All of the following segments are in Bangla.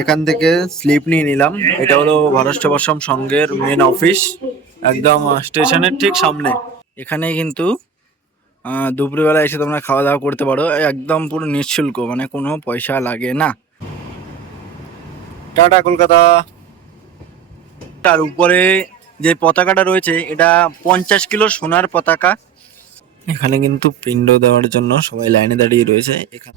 এখান থেকে স্লিপ নিয়ে নিলাম। এটা হলো ভারত সেবাশ্রম সংঘের মেন অফিস একদম স্টেশনের ঠিক সামনে। এখানে কিন্তু দুপুরবেলা এসে তোমরা খাওয়া দাওয়া করতে পারো। একদম পুরো নিঃশুল্ক মানে কোনো পয়সা লাগে না। টাটা, কলকাতা। তার উপরে যে পতাকাটা রয়েছে, এটা পঞ্চাশ কিলো সোনার পতাকা। এখানে কিন্তু পিণ্ড দেওয়ার জন্য সবাই লাইনে দাঁড়িয়ে রয়েছে। এখানে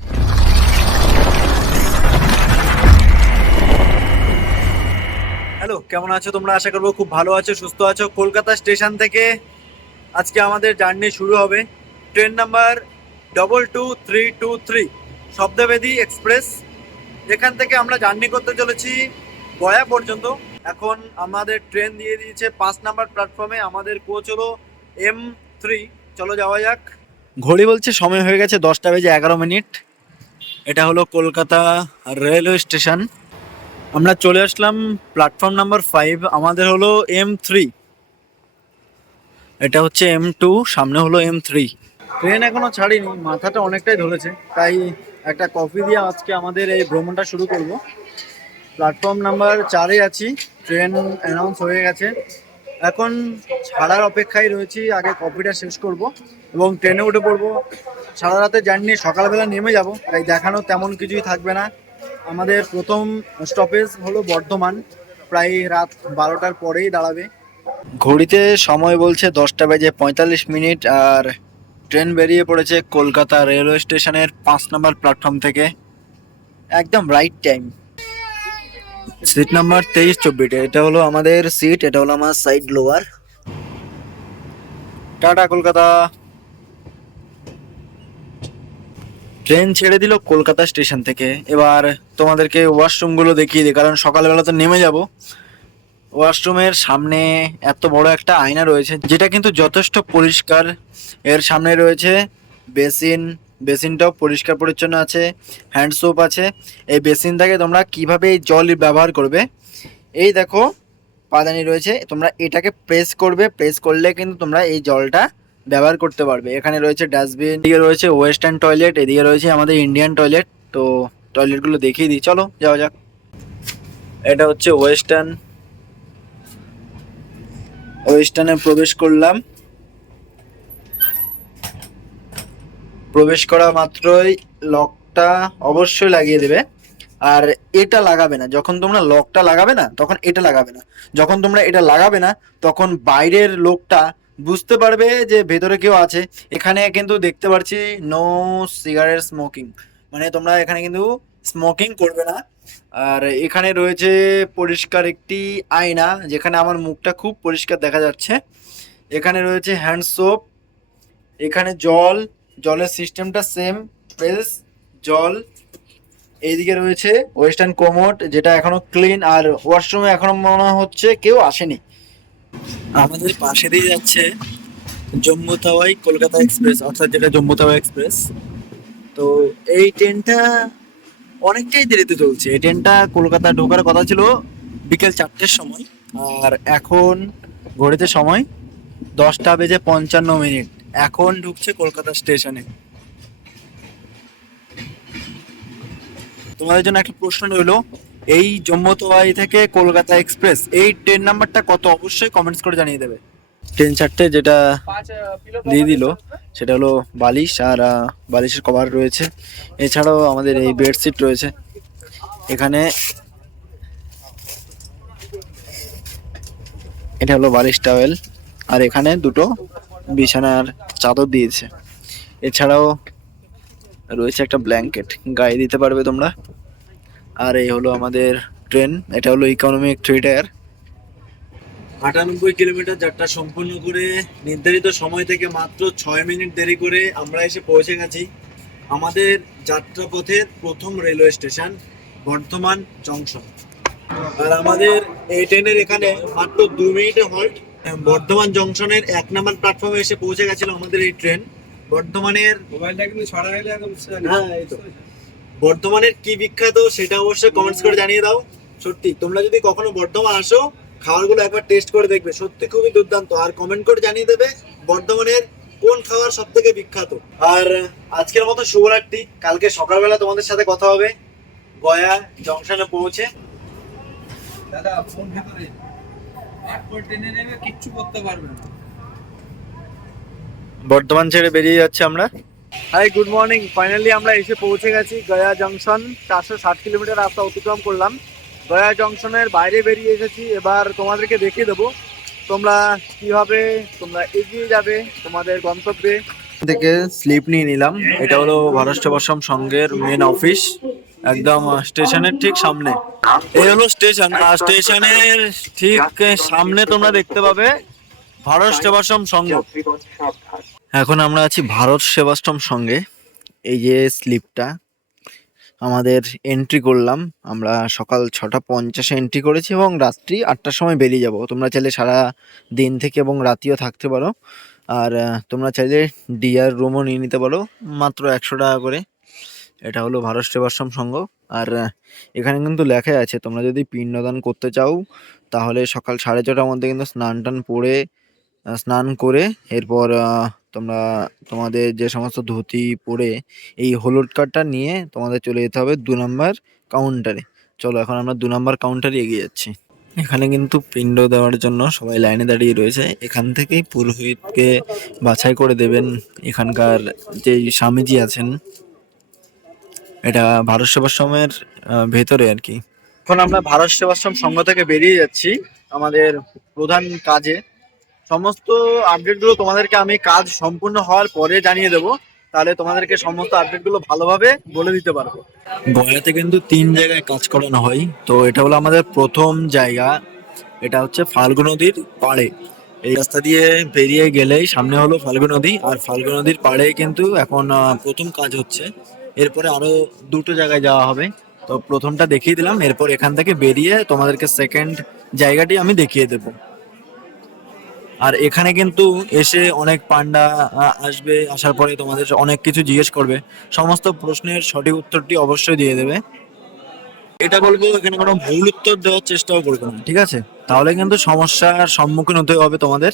হ্যালো, কেমন আছো তোমরা? আশা করব খুব ভালো আছো, সুস্থ আছো। কলকাতা স্টেশন থেকে আজকে আমাদের জার্নি শুরু হবে। Train number double two three two three Shabdabedi express. এখান থেকে আমরা জার্নি করতে চলেছি গয়া পর্যন্ত। এখন আমাদের ট্রেন দিয়ে দিয়েছে পাঁচ নাম্বার প্ল্যাটফর্মে, আমাদের কোচ হলো এম থ্রি চলো যাওয়া যাক। ঘড়ি বলছে, সময় হয়ে গেছে দশটা বেজে এগারো মিনিট। এটা হলো কলকাতা রেলওয়ে স্টেশন। আমরা চলে আসলাম প্ল্যাটফর্ম নাম্বার ফাইভ আমাদের হলো এম থ্রি এটা হচ্ছে এম টু সামনে হলো এম থ্রি ট্রেন এখনও ছাড়িনি, মাথাটা অনেকটাই ধরেছে, তাই একটা কফি দিয়ে আজকে আমাদের এই ভ্রমণটা শুরু করব। প্ল্যাটফর্ম নাম্বার চারে আছি ট্রেন অ্যানাউন্স হয়ে গেছে। এখন ছাড়ার অপেক্ষায় রয়েছি, আগে কফিটা শেষ করব এবং ট্রেনে উঠে পড়ব। সারা রাতে জার্নি সকালবেলা নেমে যাব, তাই দেখানো তেমন কিছুই থাকবে না। আমাদের প্রথম স্টপেজ হলো বর্ধমান। প্রায় রাত বারোটার পরেই দাঁড়াবে। ঘড়িতে সময় বলছে দশটা বেজে পঁয়তাল্লিশ মিনিট, আর ট্রেন বেরিয়ে পড়েছে কলকাতা রেলওয়ে স্টেশনের পাঁচ নম্বর প্ল্যাটফর্ম থেকে। একদম রাইট টাইম সিট নাম্বার তেইশ চব্বিশ, এটা হলো আমাদের সিট এটা হলো আমার side lower Tata Kolkata. Train ছেড়ে দিল কলকাতা স্টেশন থেকে। এবার তোমাদেরকে ওয়াশরুমগুলো দেখিয়ে দিই, কারণ সকালবেলা তো নেমে যাব। ওয়াশরুমের সামনে এত বড় একটা আয়না রয়েছে, যেটা কিন্তু যথেষ্ট পরিষ্কার। এর সামনে রয়েছে বেসিন, বেসিনটাও পরিষ্কার পরিচ্ছন্ন আছে, হ্যান্ড সোপ আছে। এই বেসিন থেকে তোমরা কীভাবে এই জল ব্যবহার করবে? এই দেখো, পাদানি রয়েছে, তোমরা এটাকে প্রেস করবে, প্রেস করলে কিন্তু তোমরা এই জলটা ব্যবহার করতে পারবে। এখানে রয়েছে ডাস্টবিন এদিকে রয়েছে ওয়েস্টার্ন টয়লেট এদিকে রয়েছে আমাদের ইন্ডিয়ান টয়লেট তো টয়লেটগুলো দেখিয়ে দিই। চলো, যাওয়া যাক। এটা হচ্ছে ওয়েস্টার্ন ওয়েস্টার্নে প্রবেশ করলাম। প্রবেশ করা মাত্রই লকটা অবশ্যই লাগিয়ে দেবে। আর এটা লাগাবে না। যখন তোমরা লকটা লাগাবে না, তখন এটা লাগাবে না। যখন তোমরা এটা লাগাবে না, তখন বাইরের লোকটা বুঝতে পারবে যে ভেতরে কেউ আছে। এখানে কিন্তু দেখতে পাচ্ছি নো সিগারেট স্মোকিং মানে তোমরা এখানে কিন্তু স্মোকিং করবে না। আর এখানে রয়েছে পরিষ্কার একটি আয়না, যেখানে আমার মুখটা খুব পরিষ্কার দেখা যাচ্ছে। এখানে রয়েছে হ্যান্ড সোপ এখানে জল, জলের সিস্টেমটা সেম প্রেস জল। এইদিকে রয়েছে ওয়েস্টার্ন কোমোট যেটা এখনও ক্লিন আর ওয়াশরুমে এখনও মনে হচ্ছে কেউ আসেনি। আমাদের পাশে দিয়ে যাচ্ছে জম্মু তাওয়াই কলকাতা এক্সপ্রেস, অর্থাৎ যেটা জম্মু তাওয়াই এক্সপ্রেস। তো এই ট্রেনটা অনেকটাই দেরিতে চলছে। এই ট্রেনটা কলকাতা ঢোকার কথা ছিল বিকেল চারটের সময়। আর এখন ঘড়িতে সময় দশটা বেজে পঞ্চান্ন মিনিট। এখন ঢুকছে কলকাতা স্টেশনে। তোমাদের জন্য একটা প্রশ্ন রইল এই জম্মু তাওয়াই থেকে কলকাতা এক্সপ্রেস এই ট্রেন নাম্বারটা কত? অবশ্যই কমেন্টস করে জানিয়ে দেবে। ট্রেন চারটে যেটা দিয়ে দিল সেটা হলো বালিশ আর বালিশের কভার রয়েছে। এছাড়াও আমাদের এই বেডশিট রয়েছে। এখানে এটা হলো বালিশ টাওয়েল আর এখানে দুটো বিছানার চাদর দিয়েছে। এছাড়াও রয়েছে একটা ব্ল্যাঙ্কেট গায়ে দিতে পারবে তোমরা। আর এই হলো আমাদের ট্রেন এটা হলো ইকোনমিক থ্রি টায়ার আটানব্বই কিলোমিটার যাত্রা সম্পূর্ণ করে নির্ধারিত সময় থেকে মাত্র ছয় মিনিট দেরি করে আমরা এসে পৌঁছে গেছি। আমাদের যাত্রাপথের প্রথম রেলওয়ে স্টেশন বর্ধমান জংশন আর আমাদের এই ট্রেনের এখানে মাত্র দু মিনিটে হল্ট বর্ধমান জংশনের এক নম্বর প্ল্যাটফর্মে এসে পৌঁছে গেছিল আমাদের এই ট্রেন বর্ধমানের মোবাইলটা কিন্তু ছড়া গেলে একদম হ্যাঁ এই তো। বর্ধমানের কি বিখ্যাত সেটা অবশ্যই কমেন্টস করে জানিয়ে দাও। সত্যি তোমরা যদি কখনো বর্ধমান আসো খাবারগুলো একবার টেস্ট করে দেখবে। সত্যি খুবই দুর্দান্ত। আর কমেন্ট করে জানিয়ে দেবে বর্ধমানের কোন খাবার সব থেকে বিখ্যাত। আর আজকের মতো শুভরাত্রি। কালকে সকালবেলা তোমাদের সাথে কথা হবে। গয়া জংশনে পৌঁছে। দাদা ফোন ভেতরে টেনে নেবে কিচ্ছু করতে পারবে না। বর্ধমান ছেড়ে বেরিয়ে যাচ্ছে আমরা। হাই গুড মর্নিং ফাইনালি আমরা এসে পৌঁছে গেছি গয়া জংশন চারশো ষাট কিলোমিটার রাস্তা অতিক্রম করলাম। গয়া জংশনের বাইরে বেরিয়ে এসেছি। এবার তোমাদেরকে দেখিয়ে দেবো তোমরা কীভাবে তোমরা এগিয়ে যাবে তোমাদের গন্তব্যে। থেকে স্লিপ নিয়ে নিলাম। এটা হলো ভারত সেবাশ্রম সংঘের মেন অফিস একদম স্টেশনের ঠিক সামনে। এই হলো স্টেশন। আর স্টেশনের ঠিক সামনে তোমরা দেখতে পাবে ভারত সেবাশ্রম সংঘ এখন আমরা আছি ভারত সেবাশ্রম সঙ্গে। এই যে স্লিপটা, আমাদের এন্ট্রি করলাম। আমরা সকাল ছটা পঞ্চাশে এন্ট্রি করেছি এবং রাত্রি আটটার সময় বেরিয়ে যাব। তোমরা চাইলে সারা দিন থেকে এবং রাতিও থাকতে পারো। আর তোমরা চাইলে ডিয়ার রুমও নিয়ে নিতে পারো। মাত্র একশো টাকা করে। এটা হলো ভারত সেবাশ্রম সংঘ আর এখানে কিন্তু লেখা আছে, তোমরা যদি পিণ্ডদান করতে চাও, তাহলে সকাল সাড়ে ছটার মধ্যে কিন্তু স্নান টান পরে স্নান করে, এরপর তোমরা তোমাদের যে সমস্ত ধুতি পরে এই হলুদ কার্ডটা নিয়ে তোমাদের চলে যেতে হবে দু নম্বর কাউন্টারে চলো, এখন আমরা দু নম্বর কাউন্টারে এগিয়ে যাচ্ছি। এখানে কিন্তু পিণ্ড দেওয়ার জন্য সবাই লাইনে দাঁড়িয়ে রয়েছে। এখান থেকেই পুরোহিতকে বাছাই করে দেবেন এখানকার যে স্বামীজি আছেন। এটা ভারত সেবাশ্রমের ভেতরে আর কি। এখন আমরা ভারত সেবাশ্রম সংঘ থেকে বেরিয়ে যাচ্ছি আমাদের প্রধান কাজে। সমস্ত আপডেটগুলো তোমাদেরকে আমি কাজ সম্পূর্ণ হওয়ার পরে জানিয়ে দেবো। তাহলে তোমাদেরকে সমস্ত আপডেটগুলো ভালোভাবে বলে দিতে পারব। গয়াতে কিন্তু তিন জায়গায় কাজ করানো হয়। তো এটা হলো আমাদের প্রথম জায়গা। এটা হচ্ছে ফাল্গু নদীর পাড়ে। এই রাস্তা দিয়ে বেরিয়ে গেলেই সামনে হলো ফাল্গু নদী। আর ফাল্গু নদীর পাড়ে কিন্তু এখন প্রথম কাজ হচ্ছে। এরপরে আরও দুটো জায়গায় যাওয়া হবে। তো প্রথমটা দেখিয়ে দিলাম। এরপর এখান থেকে বেরিয়ে তোমাদেরকে সেকেন্ড জায়গাটি আমি দেখিয়ে দেবো। আর এখানে কিন্তু এসে অনেক পান্ডা আসবে, আসার পরে তোমাদের অনেক কিছু জিজ্ঞেস করবে। সমস্ত প্রশ্নের সঠিক উত্তরটি অবশ্যই দিয়ে দেবে। এটা বলব, এখানে কোনো ভুল উত্তর দেওয়ার চেষ্টাও করবে না, ঠিক আছে? তাহলে কিন্তু সমস্যার সম্মুখীন হতে হবে তোমাদের।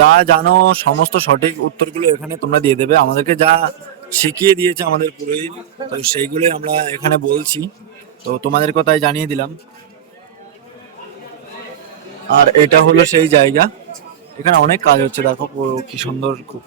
যা জানো, সমস্ত সঠিক উত্তরগুলো এখানে তোমরা দিয়ে দেবে। আমাদেরকে যা শিখিয়ে দিয়েছে আমাদের পুরোহিত, তো সেইগুলোই আমরা এখানে বলছি। তো তোমাদের কথাই জানিয়ে দিলাম। আর এটা হলো সেই জায়গা। এখানে অনেক কাজ হচ্ছে দেখো কি সুন্দর খুব।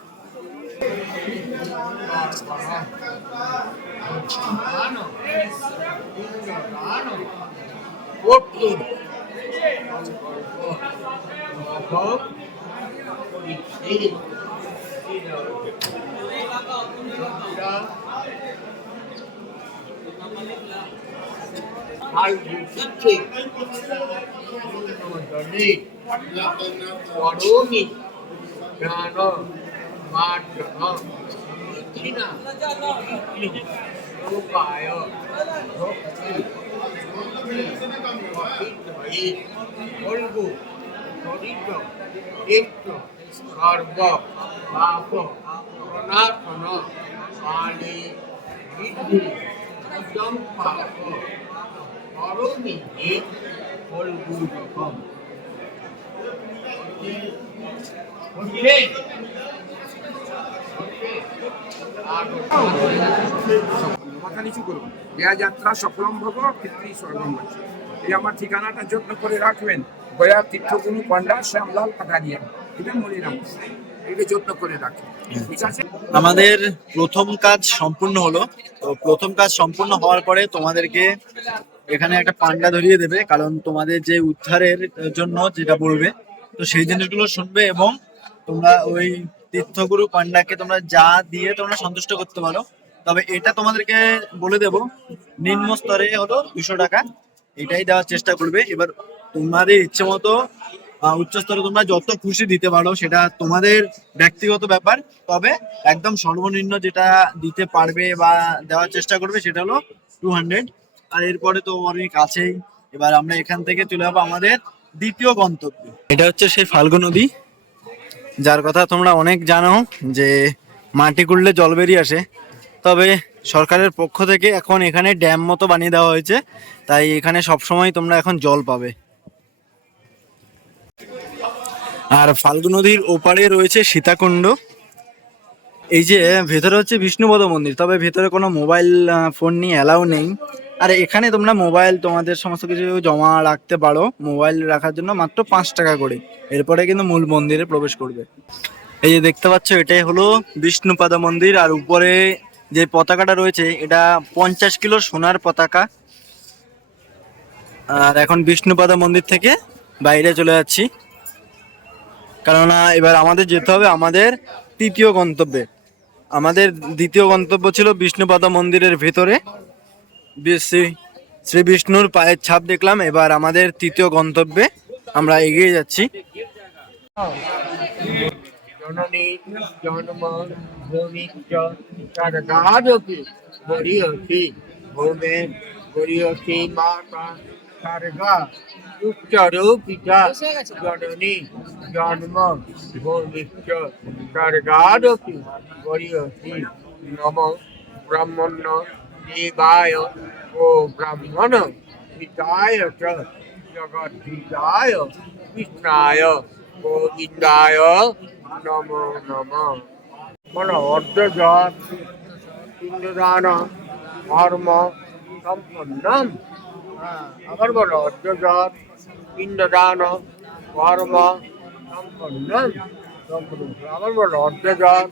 আর বুঝছে করমি প্রাণ মার্জন দক্ষিণা রূপায় ভক্তি ভক্তি বলবু হরিত নিত্য সর্ব পাপ প্রণাথন কালে বিদ্ধি ইদম পাপ মাথা নিচু করুন যাত্রা সফলম ভব পিতৃ স্বর্গম এই আমার ঠিকানাটা যত্ন করে রাখবেন। গয়া তীর্থগুরু পান্ডা শ্যামলাল পাটারিয়া এটা মনে রাখবেন এটা যত্ন করে রাখবেন ঠিক আছে? আমাদের প্রথম কাজ সম্পূর্ণ হলো। তো প্রথম কাজ সম্পূর্ণ হওয়ার পরে তোমাদেরকে এখানে একটা পান্ডা ধরিয়ে দেবে, কারণ তোমাদের যে উদ্ধারের জন্য যেটা বলবে, তো সেই জিনিসগুলো শুনবে এবং তোমরা ওই তীর্থগুরু পান্ডাকে তোমরা যা দিয়ে তোমরা সন্তুষ্ট করতে পারো। তবে এটা তোমাদেরকে বলে দেব, নিম্ন স্তরে হলো দুশো টাকা, এটাই দেওয়ার চেষ্টা করবে। এবার তোমাদের ইচ্ছে মতো উচ্চ স্তরে তোমরা যত খুশি দিতে পারো, সেটা তোমাদের ব্যক্তিগত ব্যাপার। তবে একদম সর্বনিম্ন যেটা দিতে পারবে বা দেওয়ার চেষ্টা করবে, সেটা হলো টু হান্ড্রেড আর এরপরে তো অনেক কাছেই এবার আমরা এখান থেকে চলে যাব আমাদের দ্বিতীয় গন্তব্য। এটা হচ্ছে সেই ফাল্গু নদী। যার কথা তোমরা অনেক জানো যে মাটি কুড়লে জল বেরিয়ে আসে। তবে সরকারের পক্ষ থেকে এখন এখানে ড্যাম মতো বানিয়ে দেওয়া হয়েছে। তাই এখানে সবসময় তোমরা এখন জল পাবে। আর ফাল্গু নদীর ওপারে রয়েছে সীতাকুণ্ড। এই যে ভেতরে হচ্ছে বিষ্ণুপদ মন্দির। তবে ভেতরে কোনো মোবাইল ফোন নিয়ে অ্যালাউ নেই। আর এখানে তোমরা মোবাইল তোমাদের সমস্ত কিছু জমা রাখতে পারো মোবাইল রাখার জন্য মাত্র পাঁচ টাকা করে। এরপরে কিন্তু মূল মন্দিরে প্রবেশ করবে। এই যে দেখতে পাচ্ছ, এটাই হলো বিষ্ণুপাদ মন্দির। আর উপরে যে পতাকাটা রয়েছে, এটা পঞ্চাশ কিলো সোনার পতাকা। আর এখন বিষ্ণুপাদ মন্দির থেকে বাইরে চলে যাচ্ছি। কেননা এবার আমাদের যেতে হবে আমাদের তৃতীয় গন্তব্যে। আমাদের দ্বিতীয় গন্তব্য ছিল বিষ্ণুপাদ মন্দিরের ভেতরে। শ্রী শ্রী বিষ্ণুর পায়ের ছাপ দেখলাম, এবার আমাদের তৃতীয় গন্তব্যে আমরা এগিয়ে যাচ্ছি। জননী জন্ম ভূমিশ্চ স্বর্গাদপি গরিয়সি ভূমে গরিয়সি মাতা স্বর্গা, উচ্চরূপিতা জননী। জন্ম ভূমিশ্চ স্বর্গাদপি গরিয়সি নম ব্রহ্মণ্য দেবায় ও ব্রাহ্মণ হিতায় চ জগদ্ধিতায় কৃষ্ণায় গোবিন্দায় নমো নম বলো অর্ধজত পিণ্ডদান ধর্ম সম্পন্নম আবার বলো অর্ধজত পিণ্ডদান ধর্ম সম্পন্নম আবার বলো অর্ধজত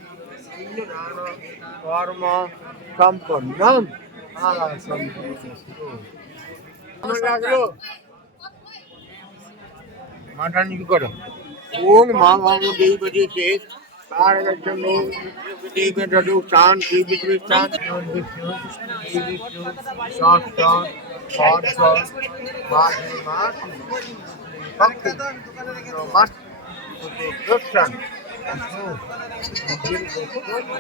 পিণ্ডদান ধর্ম সম্পন্নম মাথা নিচু করো ওম মা বামু দেবী বদি শেষ তার জন্য দেবী দাদু শান দেবী দেবী শান বিষ্ণু বিষ্ণু শাস্ত্র শাস্ত্র মাস মাস ভক্ত মাস দর্শন বলো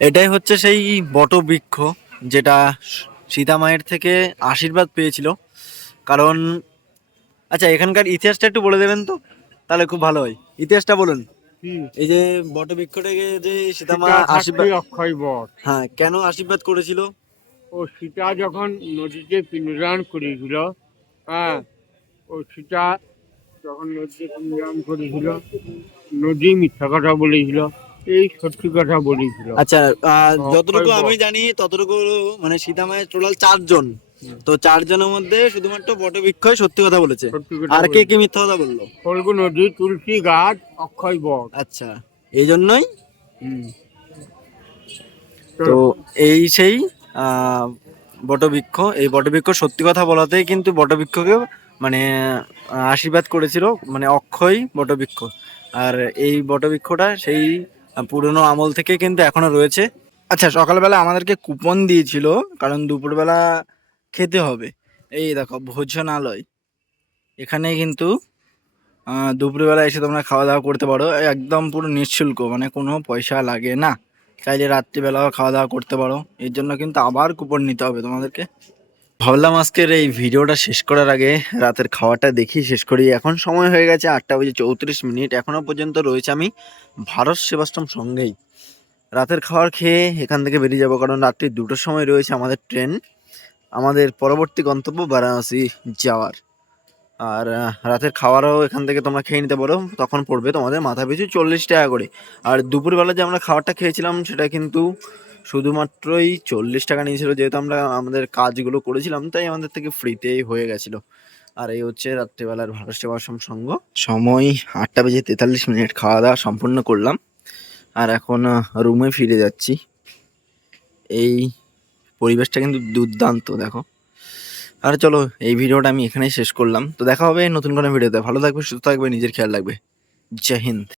এটাই হচ্ছে সেই বটবৃক্ষ যেটা সীতা মায়ের থেকে আশীর্বাদ পেয়েছিল। কারণ আচ্ছা এখানকার ইতিহাসটা একটু বলে দেবেন তো? তাহলে খুব ভালো হয়। ইতিহাসটা বলুন। এই যে বটবৃক্ষটাকে যে সীতা মা আশীর্বাদ অক্ষয় বট। হ্যাঁ কেন আশীর্বাদ করেছিল? ও সীতা যখন নদীতে পিণ্ডদান করেছিল হ্যাঁ ও সীতা যখন নদীতে পিণ্ডদান করেছিল নদী মিথ্যা কথা বলেছিল এই সত্যি কথা বলেছিল। আচ্ছা যতটুকু আমি জানি ততটুকু মানে সীতা মায়ের টোটাল চারজন। তো চারজনের মধ্যে শুধুমাত্র বটবৃক্ষই সত্যি কথা বলেছে। আর কে কে মিথ্যা কথা বলল? ফল্গু নদী তুলসী গাছ অক্ষয় বট আচ্ছা এই জন্যই? তো এই সেই বটবৃক্ষ এই বটবৃক্ষ সত্যি কথা বলাতেই কিন্তু বটবৃক্ষকে মানে আশীর্বাদ করেছিল মানে অক্ষয় বটবৃক্ষ। আর এই বটবৃক্ষটা সেই পুরনো আমল থেকে কিন্তু এখনও রয়েছে। আচ্ছা সকালবেলা আমাদেরকে কুপন দিয়েছিল, কারণ দুপুরবেলা খেতে হবে। এই দেখো, ভোজনালয়। এখানে কিন্তু দুপুরবেলা এসে তোমরা খাওয়া দাওয়া করতে পারো। একদম পুরো নিঃশুল্ক মানে কোনো পয়সা লাগে না। চাইলে রাত্রিবেলাও খাওয়া দাওয়া করতে পারো। এর জন্য কিন্তু আবার কুপন নিতে হবে তোমাদেরকে। ভাবলাম আজকের এই ভিডিওটা শেষ করার আগে রাতের খাওয়াটা দেখি শেষ করি। এখন সময় হয়ে গেছে আটটা বেজে চৌত্রিশ মিনিট। এখনও পর্যন্ত রয়েছে আমি ভারত সেবাশ্রম সঙ্গেই। রাতের খাবার খেয়ে এখান থেকে বেরিয়ে যাব কারণ রাত্রি দুটোর সময় রয়েছে আমাদের ট্রেন। আমাদের পরবর্তী গন্তব্য বারাণসী যাওয়ার। আর রাতের খাবারও এখান থেকে তোমরা খেয়ে নিতে পারো। তখন পড়বে তোমাদের মাথা পিছু চল্লিশ টাকা করে। আর দুপুরবেলা যে আমরা খাবারটা খেয়েছিলাম সেটা কিন্তু শুধুমাত্রই চল্লিশ টাকা নিয়েছিল, যেহেতু আমরা আমাদের কাজগুলো করেছিলাম, তাই আমাদের থেকে ফ্রিতেই হয়ে গেছিল। আর এই হচ্ছে রাত্রিবেলার ভারত সেবাশ্রম সঙ্গ। সময় আটটা বেজে তেতাল্লিশ মিনিট খাওয়া দাওয়া সম্পূর্ণ করলাম। আর এখন রুমে ফিরে যাচ্ছি। এই পরিবেশটা কিন্তু দুর্দান্ত, দেখো। আর চলো, এই ভিডিওটা আমি এখানেই শেষ করলাম। তো দেখা হবে নতুন কোনো ভিডিওতে। ভালো থাকবে, সুস্থ থাকবে, নিজের খেয়াল রাখবে। জয় হিন্দ।